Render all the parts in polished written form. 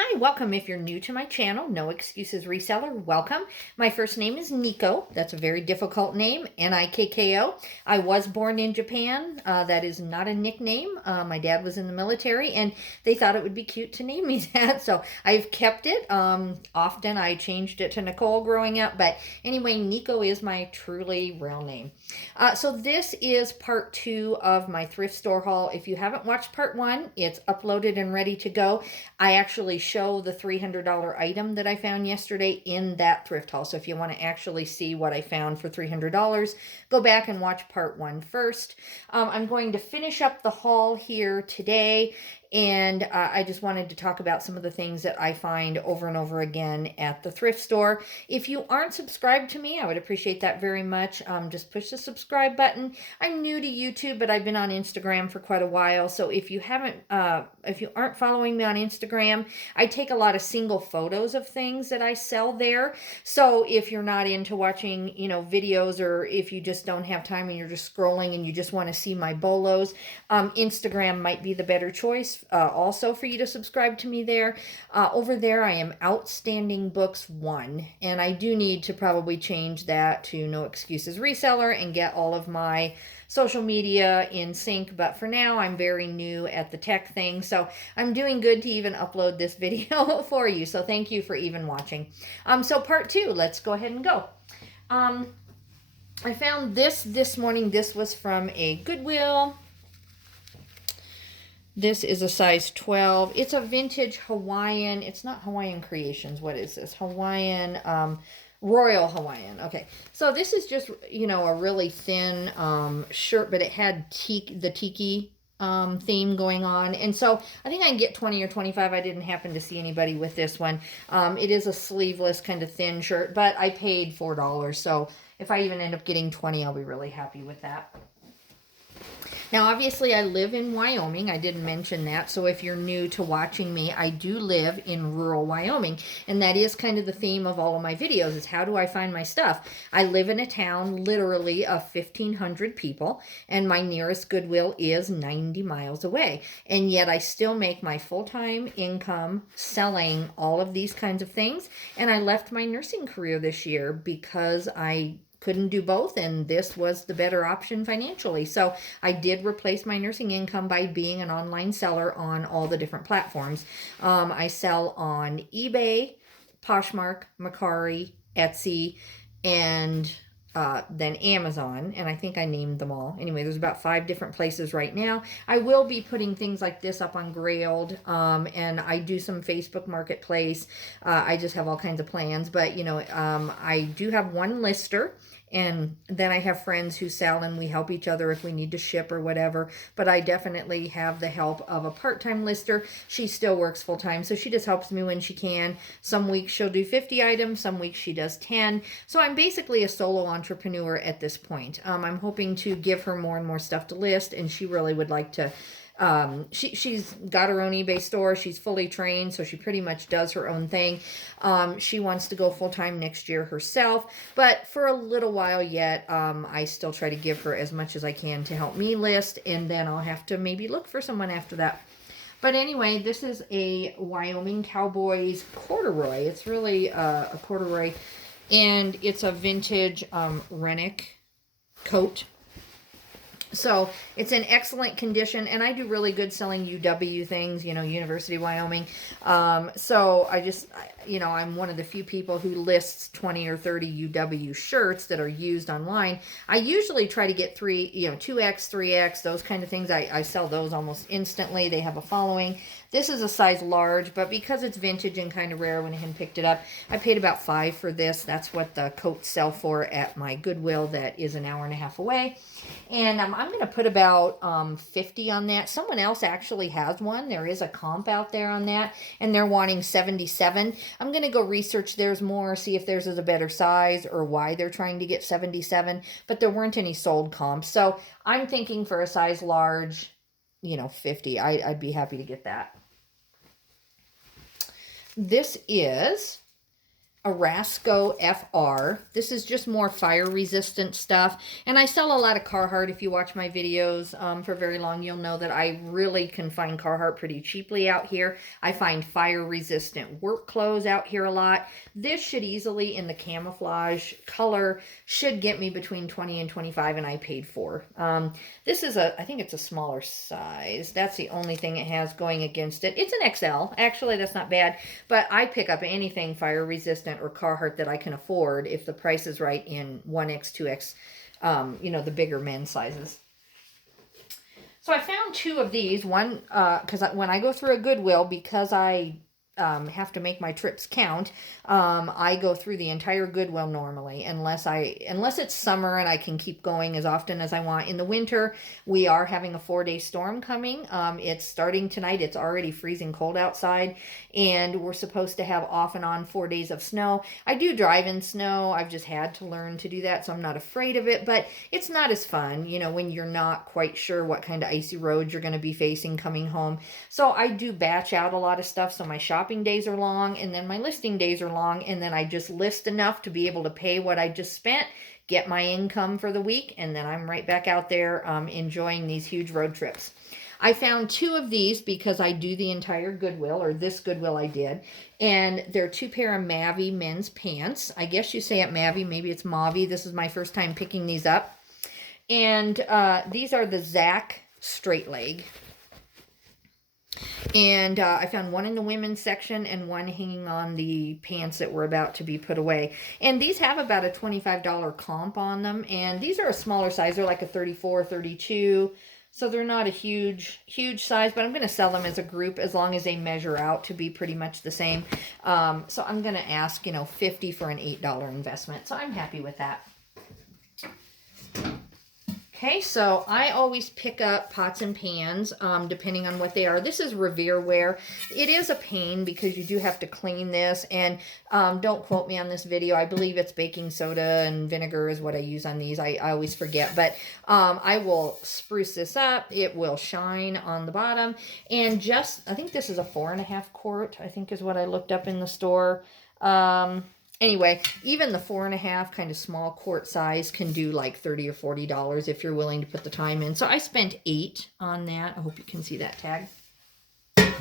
Hi, welcome. If you're new to my channel, No Excuses Reseller, welcome. My first name is Nikko. That's a very difficult name, Nikko. I was born in Japan. That is not a nickname. My dad was in the military, and they thought it would be cute to name me that, so I've kept it. Often I changed it to Nicole growing up, but anyway, Nikko is my truly real name. So this is part 2 of my thrift store haul. If you haven't watched part 1, it's uploaded and ready to go. I actually show the $300 item that I found yesterday in that thrift haul. So if you want to actually see what I found for $300, go back and watch part 1 first. I'm going to finish up the haul here today, and I just wanted to talk about some of the things that I find over and over again at the thrift store. If you aren't subscribed to me, I would appreciate that very much. Just push the subscribe button. I'm new to YouTube, but I've been on Instagram for quite a while. So if you aren't following me on Instagram, I take a lot of single photos of things that I sell there. So if you're not into watching, videos, or if you just don't have time and you're just scrolling and you just want to see my bolos, Instagram might be the better choice also for you to subscribe to me there. Over there, I am Outstanding Books 1, and I do need to probably change that to No Excuses Reseller and get all of my social media in sync, but for now I'm very new at the tech thing, so I'm doing good to even upload this video for you, so thank you for even watching. So part 2, let's go ahead and go. I found this morning. This was from a Goodwill. This is a size 12. It's a vintage Hawaiian. It's not Hawaiian Creations. What is this? Hawaiian, Royal Hawaiian. Okay. So this is just, a really thin shirt, but it had the tiki theme going on. And so I think I can get 20 or 25. I didn't happen to see anybody with this one. It is a sleeveless kind of thin shirt, but I paid $4. So if I even end up getting 20, I'll be really happy with that. Now, obviously, I live in Wyoming. I didn't mention that. So if you're new to watching me, I do live in rural Wyoming. And that is kind of the theme of all of my videos, is how do I find my stuff? I live in a town literally of 1,500 people, and my nearest Goodwill is 90 miles away. And yet I still make my full-time income selling all of these kinds of things. And I left my nursing career this year because I couldn't do both, and this was the better option financially. So I did replace my nursing income by being an online seller on all the different platforms. I sell on eBay, Poshmark, Mercari, Etsy, and then Amazon, and I think I named them all. Anyway, there's about 5 different places right now. I will be putting things like this up on Grailed, and I do some Facebook Marketplace. I just have all kinds of plans, but I do have one lister, and then I have friends who sell, and we help each other if we need to ship or whatever. But I definitely have the help of a part-time lister. She still works full-time, so she just helps me when she can. Some weeks she'll do 50 items, some weeks she does 10. So I'm basically a solo entrepreneur at this point. I'm hoping to give her more and more stuff to list, and she really would like to. She's got her own eBay store. She's fully trained, so she pretty much does her own thing. She wants to go full-time next year herself, but for a little while yet, I still try to give her as much as I can to help me list, and then I'll have to maybe look for someone after that. But anyway, this is a Wyoming Cowboys corduroy. It's really a corduroy, and it's a vintage Rennick coat. So it's in excellent condition, and I do really good selling UW things, University of Wyoming. So I'm one of the few people who lists 20 or 30 UW shirts that are used online. I usually try to get 2X, 3X, those kind of things. I sell those almost instantly. They have a following. This is a size large, but because it's vintage and kind of rare, I went ahead and picked it up. I paid about $5 for this. That's what the coats sell for at my Goodwill that is an hour and a half away. And I'm going to put about 50 on that. Someone else actually has one. There is a comp out there on that, and they're wanting 77. I'm going to go research theirs more, see if theirs is a better size or why they're trying to get 77, but there weren't any sold comps. So I'm thinking for a size large, 50. I'd be happy to get that. This is Erasco FR. This is just more fire resistant stuff. And I sell a lot of Carhartt. If you watch my videos for very long, you'll know that I really can find Carhartt pretty cheaply out here. I find fire resistant work clothes out here a lot. This should easily, in the camouflage color, should get me between 20 and 25, and I paid $4. This is I think it's a smaller size. That's the only thing it has going against it. It's an XL. Actually, that's not bad. But I pick up anything fire resistant or Carhartt that I can afford if the price is right in 1X, 2X, you know, the bigger men's sizes. So I found 2 of these. One, because when I go through a Goodwill, because I have to make my trips count, I go through the entire Goodwill normally, unless it's summer and I can keep going as often as I want. In the winter, we are having a 4-day storm coming. It's starting tonight. It's already freezing cold outside, and we're supposed to have off and on 4 days of snow. I do drive in snow. I've just had to learn to do that, so I'm not afraid of it, but it's not as fun, you know, when you're not quite sure what kind of icy roads you're going to be facing coming home. So I do batch out a lot of stuff, so my shopping days are long, and then my listing days are long, and then I just list enough to be able to pay what I just spent, get my income for the week, and then I'm right back out there enjoying these huge road trips. I found 2 of these because I do the entire Goodwill, or this Goodwill I did, and they're 2 pair of Mavi men's pants. I guess you say it Mavi, maybe it's Mavi. This is my first time picking these up. And these are the Zach straight leg. And I found one in the women's section and one hanging on the pants that were about to be put away. And these have about a $25 comp on them. And these are a smaller size. They're like a 34, 32. So they're not a huge size, but I'm going to sell them as a group as long as they measure out to be pretty much the same. So I'm going to ask, you know, $50 for an $8 investment. So I'm happy with that. Okay, so I always pick up pots and pans, depending on what they are. This is Revere ware. It is a pain because you do have to clean this, and don't quote me on this video. I believe it's baking soda and vinegar is what I use on these. I always forget, but I will spruce this up. It will shine on the bottom, and I think this is a 4.5 quart, I think is what I looked up in the store. Anyway, even the 4.5 kind of small quart size can do like $30 or $40 if you're willing to put the time in. So I spent $8 on that. I hope you can see that tag. Then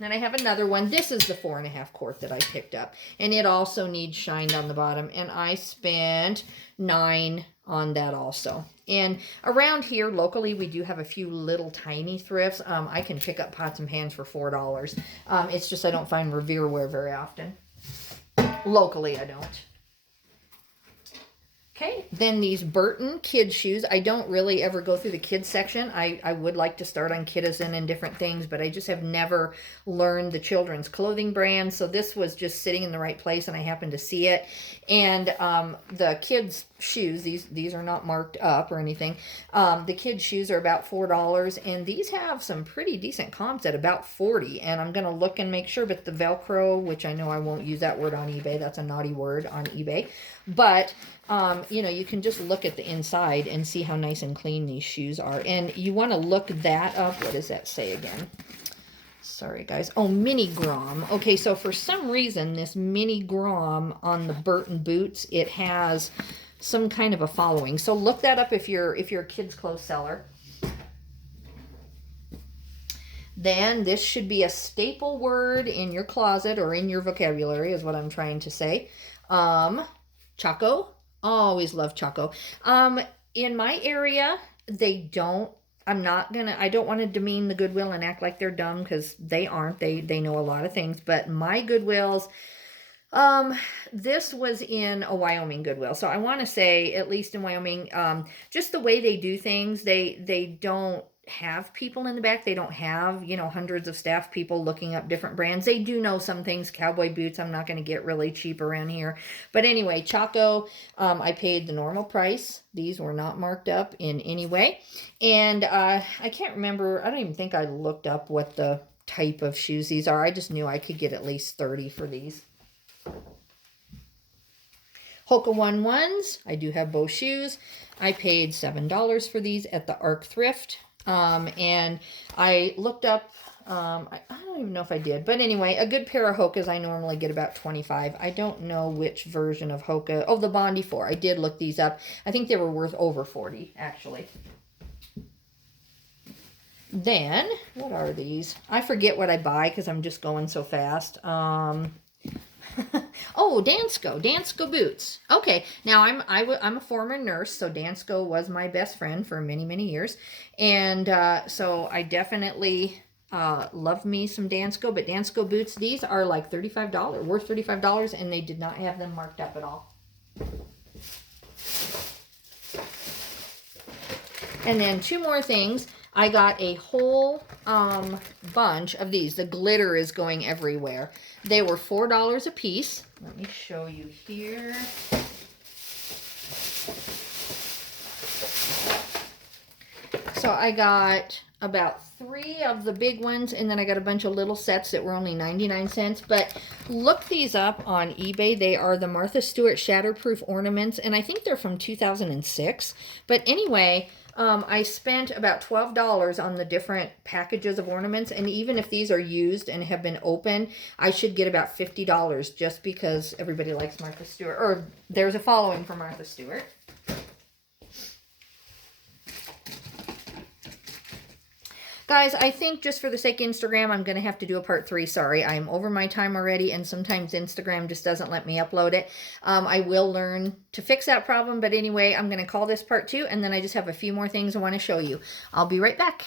I have another one. This is the 4.5 quart that I picked up, and it also needs shined on the bottom, and I spent $9 on that also. And around here locally, we do have a few little tiny thrifts. I can pick up pots and pans for $4. It's just I don't find Revere ware very often. Locally, I don't. Okay, then these Burton kids shoes. I don't really ever go through the kids section. I would like to start on Kittison and different things, but I just have never learned the children's clothing brand. So this was just sitting in the right place, and I happened to see it. And the kids' shoes, these are not marked up or anything. The kids' shoes are about $4, and these have some pretty decent comps at about $40. And I'm going to look and make sure, but the Velcro, which I know I won't use that word on eBay. That's a naughty word on eBay. But you know, you can just look at the inside and see how nice and clean these shoes are. And you want to look that up. What does that say again? Sorry, guys. Oh, mini grom. Okay, so for some reason, this mini grom on the Burton boots, it has some kind of a following. So look that up if you're a kids' clothes seller. Then this should be a staple word in your closet or in your vocabulary is what I'm trying to say. Choco. Always love Choco. In my area, they don't. I don't want to demean the Goodwill and act like they're dumb, because they aren't. They know a lot of things. But my Goodwills, this was in a Wyoming Goodwill. So I want to say, at least in Wyoming, just the way they do things, they don't have people in the back. They don't have, you know, hundreds of staff people looking up different brands. They do know some things. Cowboy boots, I'm not going to get really cheap around here. But anyway, Choco, I paid the normal price. These were not marked up in any way. And I can't remember. I don't even think I looked up what the type of shoes these are. I just knew I could get at least 30 for these. Hoka 1-1s. I do have both shoes. I paid $7 for these at the Arc Thrift. And I looked up I don't even know if I did. But anyway, a good pair of Hokas, I normally get about 25. I don't know which version of Hoka. Oh, the Bondi 4. I did look these up. I think they were worth over 40, actually. Then, what are these? I forget what I buy because I'm just going so fast. Oh, Dansko boots. Okay, now I'm a former nurse, so Dansko was my best friend for many, many years. And so I definitely love me some Dansko, but Dansko boots, these are like $35, worth $35, and they did not have them marked up at all. And then two more things. I got a whole bunch of these. The glitter is going everywhere. They were $4 a piece. Let me show you here. So I got about 3 of the big ones, and then I got a bunch of little sets that were only 99 cents. But look these up on eBay. They are the Martha Stewart Shatterproof ornaments, and I think they're from 2006. But anyway, I spent about $12 on the different packages of ornaments, and even if these are used and have been open, I should get about $50 just because everybody likes Martha Stewart, or there's a following for Martha Stewart. Guys, I think just for the sake of Instagram, I'm going to have to do a part 3. Sorry, I'm over my time already, and sometimes Instagram just doesn't let me upload it. I will learn to fix that problem, but anyway, I'm going to call this part 2, and then I just have a few more things I want to show you. I'll be right back.